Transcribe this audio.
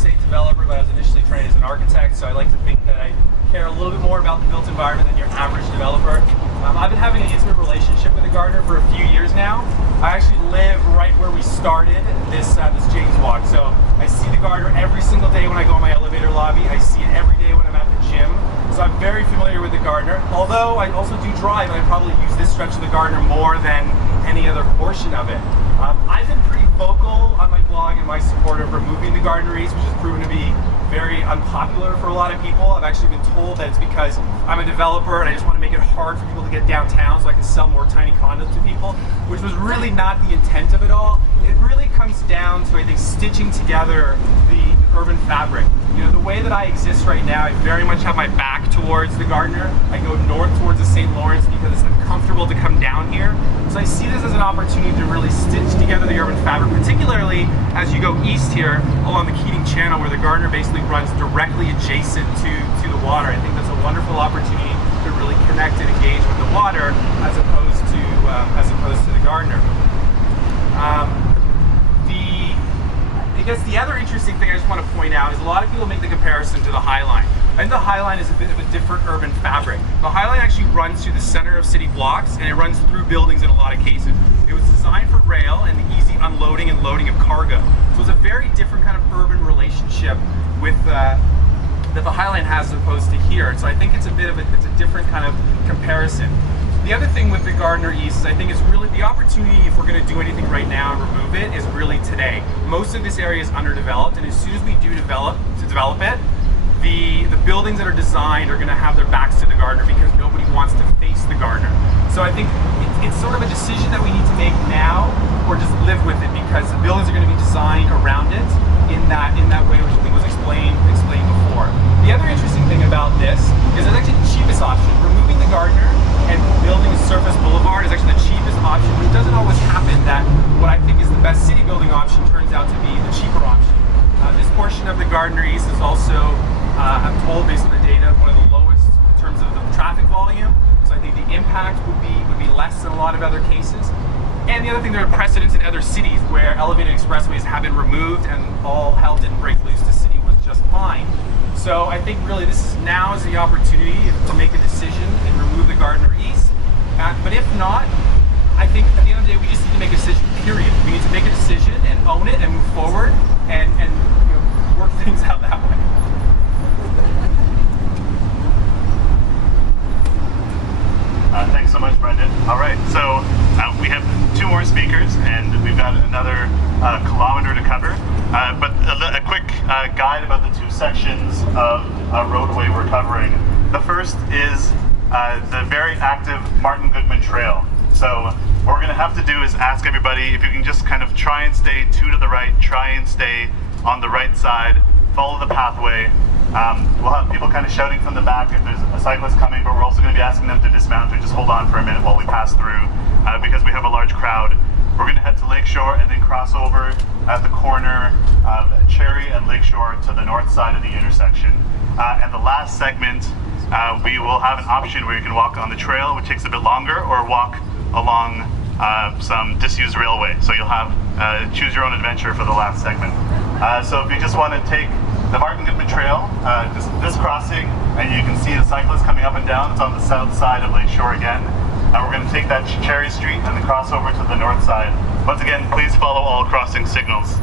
estate developer, but I was initially trained as an architect, so I like to think that I care a little bit more about the built environment than your average developer. I've been having an intimate relationship with the Gardiner for a few years now. I actually live right where we started this James Walk, so I see the Gardiner every single day when I go in my elevator lobby. I see it every day when I'm at the gym, so I'm very familiar with the Gardiner. Although I also do drive, and I probably use this stretch of the Gardiner more than any other portion of it. I've been pretty vocal on my blog in my support of removing the Gardiner East, which has proven to be very unpopular for a lot of people. I've actually been told that it's because I'm a developer and I just want to make it hard for people to get downtown so I can sell more tiny condos to people, which was really not the intent of it all. It really comes down to, I think, stitching together the urban fabric. You know, the way that I exist right now, I very much have my back towards the Gardiner. I go north towards the St. Lawrence because it's uncomfortable to come down here. So I see this as an opportunity to really stitch together the urban fabric, particularly as you go east here along the Keating Channel, where the Gardiner basically runs directly adjacent to the water. I think that's a wonderful opportunity to really connect and engage with the water as opposed to the Gardiner. I guess the other interesting thing I just want to point out is a lot of people make the comparison to the High Line. I think the High Line is a bit of a different urban fabric. The High Line actually runs through the center of city blocks, and it runs through buildings in a lot of cases. It was designed for rail and the easy unloading and loading of cargo. So it's a very different kind of urban relationship with that the High Line has as opposed to here. So I think it's a different kind of comparison. The other thing with the Gardiner East is I think it's really the opportunity, if we're going to do anything right now and remove it, is really today. Most of this area is underdeveloped, and as soon as we do develop it, the buildings that are designed are going to have their backs to the Gardiner because nobody wants to face the Gardiner. So I think it's sort of a decision that we need to make now, or just live with it, because the buildings are going to be designed around it in that way, which I think was explained before. The other interesting thing about this is it's actually the cheapest option. Removing the Gardiner and building a surface boulevard is actually the cheapest option, which doesn't always happen that what I think is the best city building option turns out to be the cheaper option. This portion of the Gardiner East is also, I'm told based on the data, one of the lowest in terms of the traffic volume. So I think the impact would be less than a lot of other cases. And the other thing, there are precedents in other cities where elevated expressways have been removed and all hell didn't break loose. The city was just fine. So I think really now is the opportunity to make a decision and remove the Gardiner East. But if not, I think at the end of the day we just need to make a decision, period. We need to make a decision and own it and move forward and work things out that way. Thanks so much, Brendan. All right, so we have 2 more speakers, and we've got another kilometer to cover. But a quick guide about the 2 sections of roadway we're covering. The first is the very active Martin Goodman Trail. So what we're going to have to do is ask everybody if you can just kind of try and stay 2 to the right, try and stay on the right side, follow the pathway. We'll have people kind of shouting from the back if there's a cyclist coming, but we're also going to be asking them to dismount and just hold on for a minute while we pass through because we have a large crowd. We're going to head to Lakeshore and then cross over at the corner of Cherry and Lakeshore to the north side of the intersection. And the last segment, we will have an option where you can walk on the trail, which takes a bit longer, or walk along some disused railway. So you'll have choose your own adventure for the last segment. So if you just want to take the Martin Goodman Trail, just this crossing, and you can see the cyclists coming up and down. It's on the south side of Lakeshore again. And we're going to take that Cherry Street and then cross over to the north side. Once again, please follow all crossing signals.